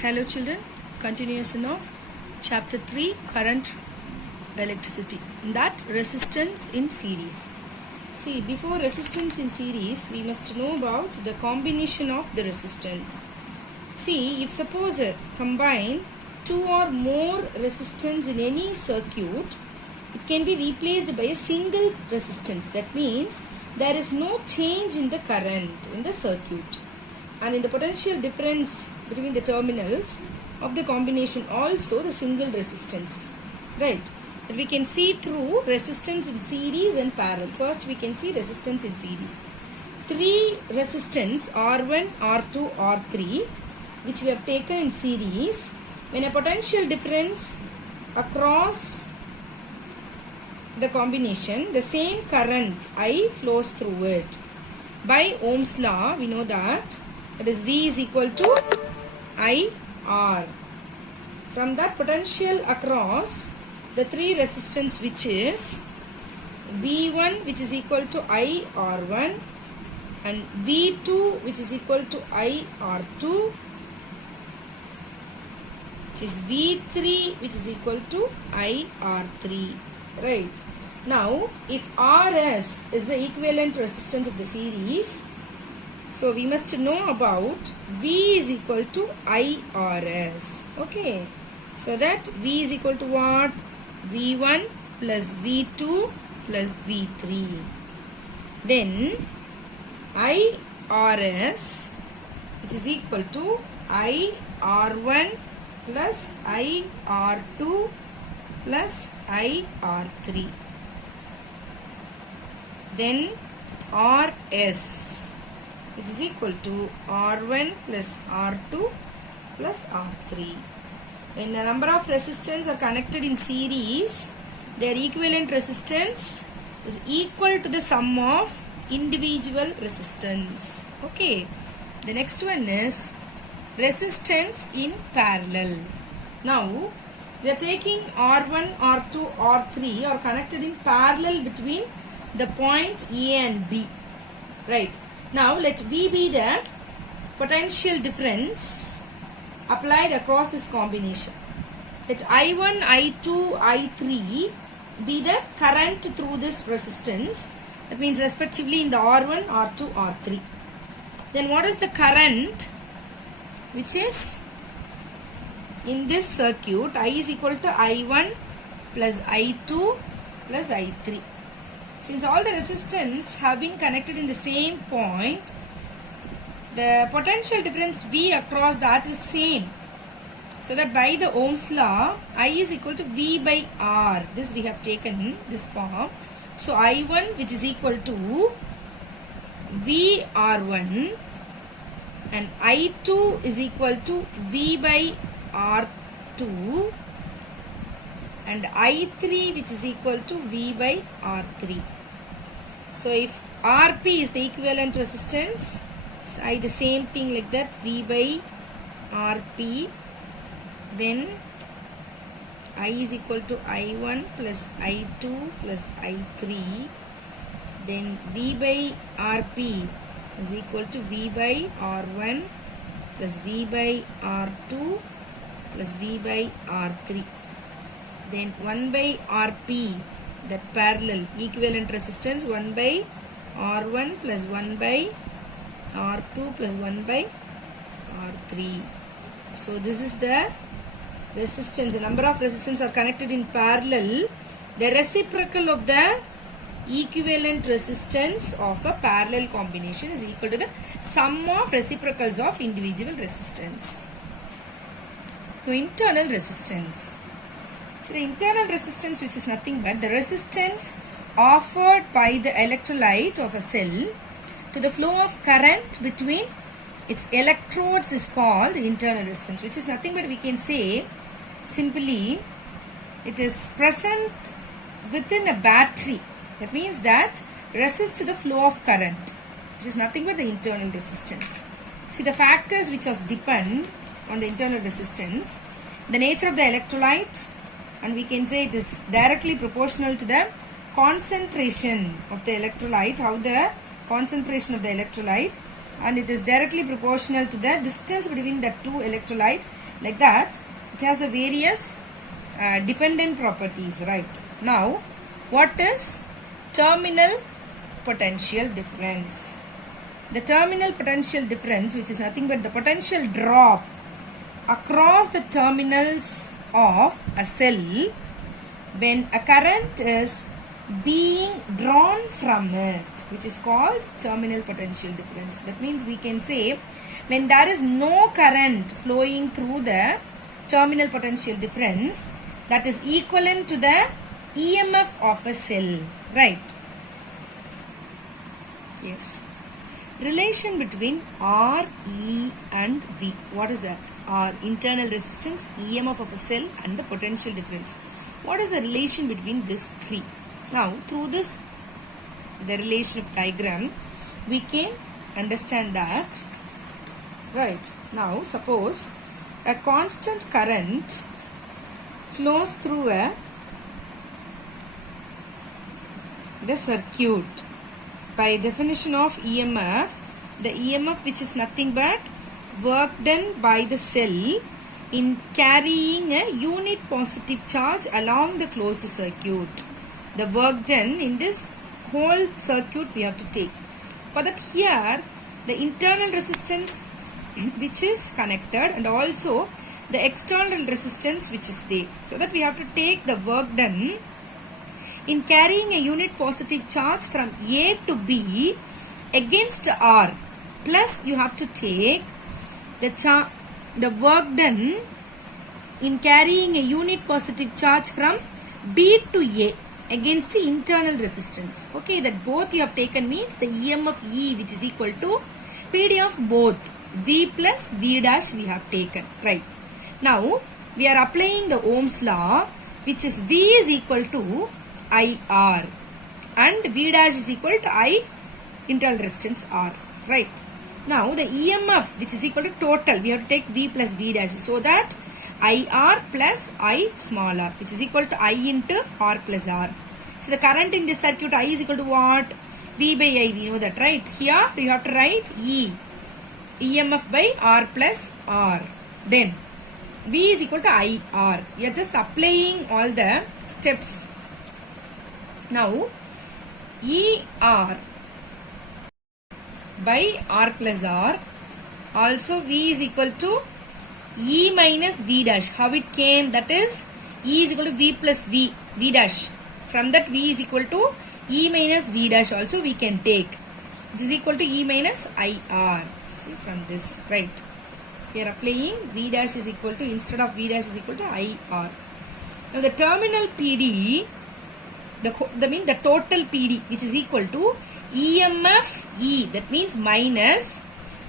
Hello children, continuation of chapter 3 current electricity, that resistance in series. See, before resistance in series we must know about the combination of the resistance. See, if suppose combine two or more resistance in any circuit, it can be replaced by a single resistance. That means there is no change in the current in the circuit. And in the potential difference between the terminals of the combination also the single resistance, right? That we can see through resistance in series and parallel. First we can see resistance in series. Three resistance R1, R2, R3 which we have taken in series. When a potential difference across the combination, the same current I flows through it. By Ohm's law we know that is V is equal to IR. From that potential across the three resistance which is V1 which is equal to IR1 and V2 which is equal to IR2 which is V3 which is equal to IR3, right? Now if RS is the equivalent resistance of the series, so we must know about V is equal to IRS. Okay. So that V is equal to what? V1 plus V2 plus V3. Then IRS which is equal to IR1 plus IR2 plus IR3. Then RS which is equal to R1 plus R2 plus R3. When the number of resistance are connected in series, their equivalent resistance is equal to the sum of individual resistance. Okay. The next one is resistance in parallel. Now, we are taking R1, R2, R3 are connected in parallel between the point A and B. Right. Now let V be the potential difference applied across this combination. Let I1, I2, I3 be the current through this resistance. That means respectively in the R1, R2, R3. Then what is the current which is in this circuit? I is equal to I1 plus I2 plus I3. Since all the resistance have been connected in the same point, the potential difference V across that is same. So that by the Ohm's law, I is equal to V by R. This we have taken this form. So I1 which is equal to VR1 and I2 is equal to V by R2 and I3 which is equal to V by R3. So if RP is the equivalent resistance, so I the same thing like that, V by RP, then I is equal to I1 plus I2 plus I3, then V by RP is equal to V by R1 plus V by R2 plus V by R3. Then 1 by RP, that parallel equivalent resistance, 1 by R1 plus 1 by R2 plus 1 by R3. So this is the resistance. The number of resistance are connected in parallel. The reciprocal of the equivalent resistance of a parallel combination is equal to the sum of reciprocals of individual resistance. So internal resistance. So the internal resistance, which is nothing but the resistance offered by the electrolyte of a cell to the flow of current between its electrodes is called internal resistance, which is nothing but we can say simply it is present within a battery. That means that resists the flow of current, which is nothing but the internal resistance. See the factors which depend on the internal resistance, the nature of the electrolyte, and we can say it is directly proportional to the concentration of the electrolyte, how the concentration of the electrolyte, and it is directly proportional to the distance between the two electrolyte Like that, it has the various dependent properties, right? Now, what is terminal potential difference? The terminal potential difference, which is nothing but the potential drop across the terminals of a cell when a current is being drawn from it, which is called terminal potential difference. That means we can say when there is no current flowing through the terminal potential difference, that is equivalent to the EMF of a cell, right? Yes. Relation between R, E and V. What is that? R, internal resistance, EMF of a cell and the potential difference. What is the relation between these three? Now, through this, the relation of diagram, we can understand that, right? Now, suppose a constant current flows through the circuit. By definition of EMF, the EMF, which is nothing but work done by the cell in carrying a unit positive charge along the closed circuit. The work done in this whole circuit we have to take. For that, here the internal resistance which is connected and also the external resistance which is there. So that we have to take the work done in carrying a unit positive charge from A to B against R, plus you have to take the work done in carrying a unit positive charge from B to A against internal resistance. Okay, that both you have taken means the EMF E, which is equal to PD of both V plus V dash we have taken, right? Now we are applying the Ohm's law, which is V is equal to IR and V dash is equal to I internal resistance R, right? Now the EMF, which is equal to total, we have to take V plus V dash, so that IR plus I small r, which is equal to I into R plus R. So the current in this circuit, I is equal to what? V by I, we know that, right? Here you have to write EMF by R plus R. Then V is equal to IR. We are just applying all the steps. Now ER by R plus R, also V is equal to E minus V dash. How it came? That is E is equal to V plus V dash. From that, V is equal to E minus V dash also we can take. This is equal to E minus IR. See, from this, right? Here applying V dash is equal to, instead of V dash is equal to IR. Now the terminal PD, the total PD, which is equal to EMF E, that means minus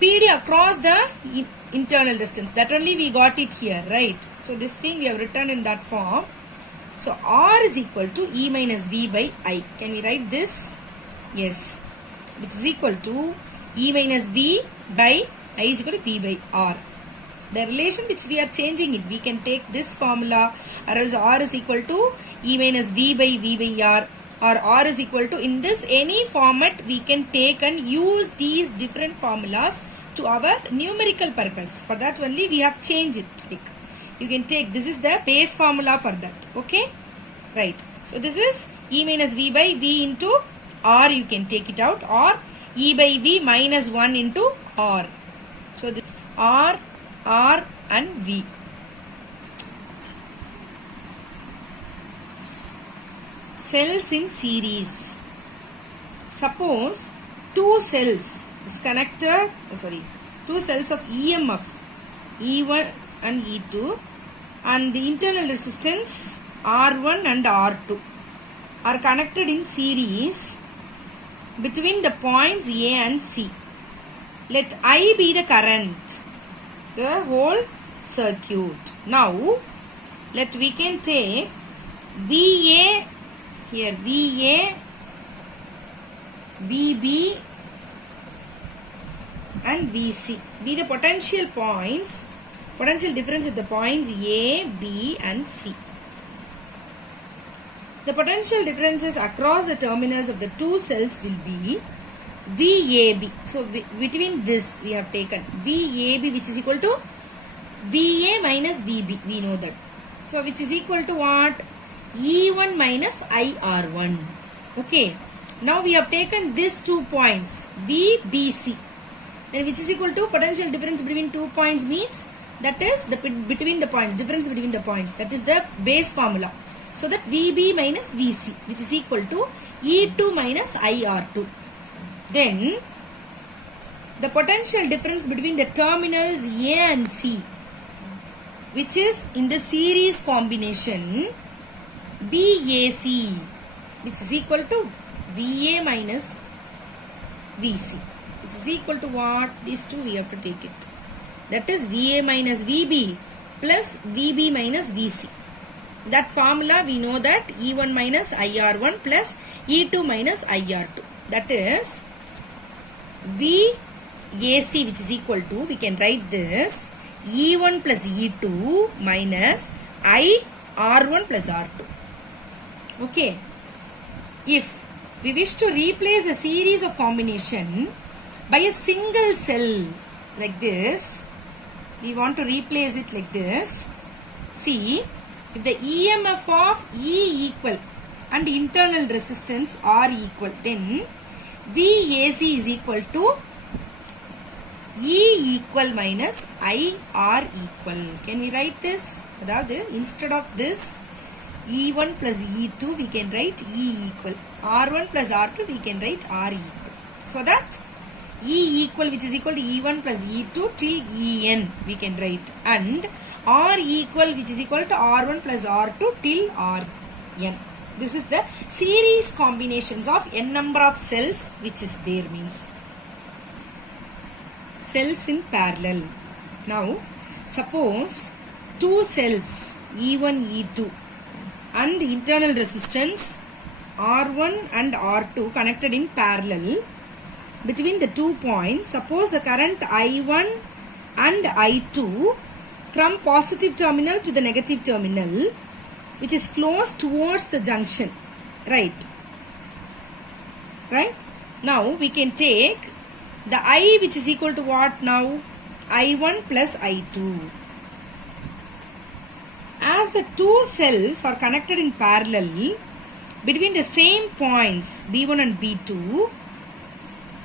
PD across the internal distance. That only we got it here, right? So this thing we have written in that form. So R is equal to E minus V by I. Can we write this? Yes. Which is equal to E minus V by I is equal to V by R. The relation which we are changing it, we can take this formula, or else R is equal to E minus V by R, or R is equal to, in this any format we can take and use these different formulas to our numerical purpose. For that only we have changed it. Like, you can take, this is the base formula for that. Okay, right? So this is E minus V by V into R, you can take it out, or E by V minus 1 into R. So this R and V. Cells in series. Suppose two cells is connected, two cells of EMF E1 and E2, and the internal resistance R1 and R2 are connected in series between the points A and C. Let I be the current, the whole circuit. Now we can take VA here, VA, VB and VC be the potential points, potential difference at the points A, B and C. The potential differences across the terminals of the two cells will be VAB. So between this we have taken VAB, which is equal to VA minus VB, we know that. So which is equal to what? E1 minus IR1. Okay. Now we have taken these 2 points, VBC. Then which is equal to potential difference between 2 points means that is the between the points, difference between the points. That is the base formula. So that VB minus VC, which is equal to E2 minus IR2. Then the potential difference between the terminals A and C, which is in the series combination BAC, which is equal to VA minus VC, which is equal to what? These two we have to take it. That is VA minus VB plus VB minus VC. That formula we know that E1 minus IR1 plus E2 minus IR2. That is VAC, which is equal to, we can write this, E1 plus E2 minus IR1 plus R2. Okay. If we wish to replace the series of combination by a single cell like this, we want to replace it like this. See, if the EMF of E equal and internal resistance R equal, then VAC is equal to E equal minus IR equal. Can we write this? Instead of this E1 plus E2, we can write E equal. R1 plus R2, we can write R equal. So that E equal, which is equal to E1 plus E2 till En, we can write. And R equal, which is equal to R1 plus R2 till Rn. This is the series combinations of n number of cells which is there, means cells in parallel. Now, suppose two cells E1, E2 and internal resistance R1 and R2 connected in parallel between the 2 points. Suppose the current I1 and I2 from positive terminal to the negative terminal, which is flows towards the junction, right? Now we can take the I, which is equal to what now? I1 plus I2. As the two cells are connected in parallel between the same points B1 and B2,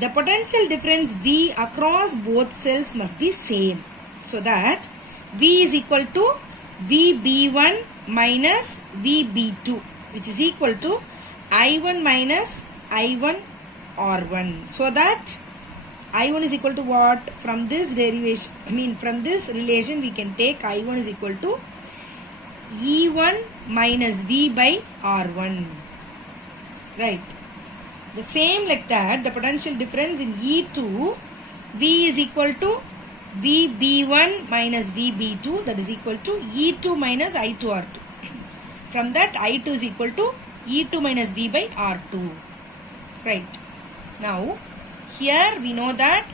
the potential difference V across both cells must be same. So that V is equal to VB1 minus VB2, which is equal to I1 minus I1 R1. So that I1 is equal to what? From this derivation, from this relation, we can take I1 is equal to E1 minus V by R1. Right. The same like that, the potential difference in E2, V is equal to VB1 minus VB2, that is equal to E2 minus I2 R2. From that, I2 is equal to E2 minus V by R2. Right. Now, here we know that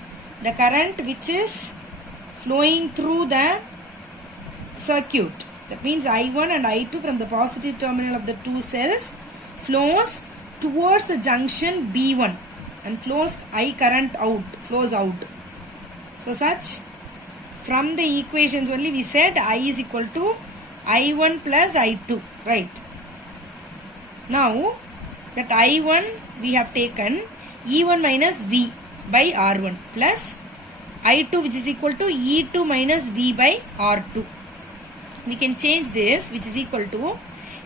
the current which is flowing through the circuit, that means I1 and I2 from the positive terminal of the two cells flows towards the junction B1 and flows I current out, flows out. So such, from the equations only we said I is equal to I1 plus I2, right? Now that I1 we have taken E1 minus V by R1 plus I2, which is equal to E2 minus V by R2. We can change this, which is equal to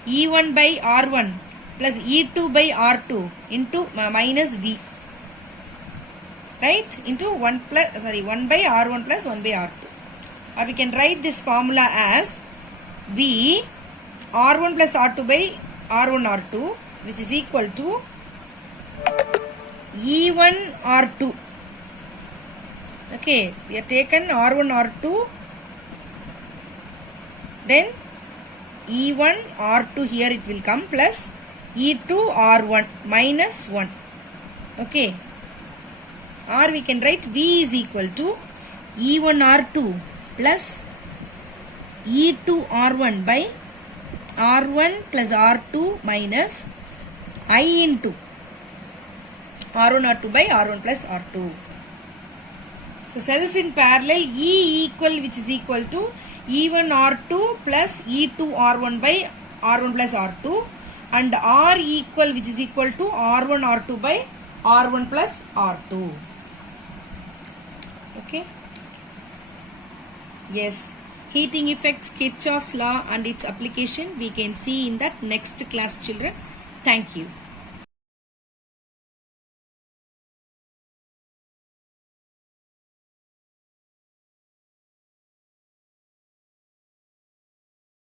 E1 by R1 plus E2 by R2 into minus V, right, into 1 by R1 plus 1 by R2. Or we can write this formula as V R1 plus R2 by R1 R2, which is equal to E1 R2. Okay, we have taken R1 R2, then E1 R2 here it will come plus E2 R1 minus 1. Okay. Or we can write V is equal to E1 R2 plus E2 R1 by R1 plus R2 minus I into R1 R2 by R1 plus R2. So cells in parallel, E equal, which is equal to E1 R2 plus E2 R1 by R1 plus R2, and R equal, which is equal to R1 R2 by R1 plus R2. Okay. Yes. Heating effects, Kirchhoff's law and its application we can see in that next class, children. Thank you.